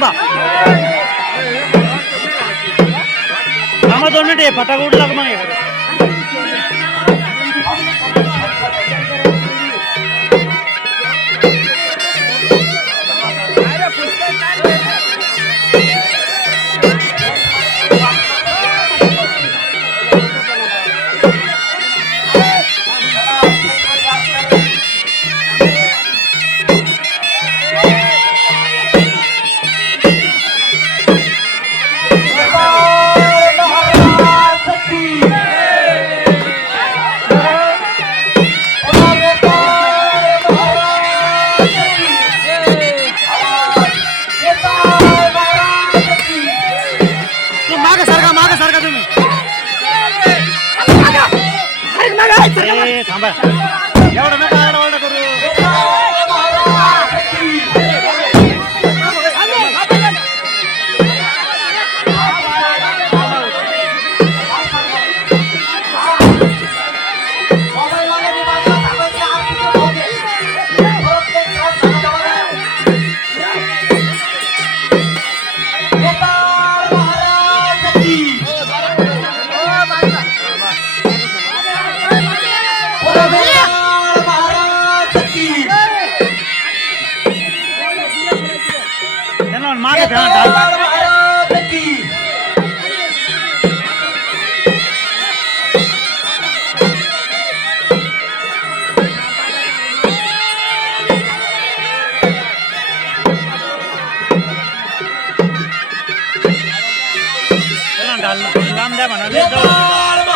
సాంబా సాంబా తోడండి పట్టకూడదు எவ்வளோ எல்லாம் டல்லாம் தான் மணல்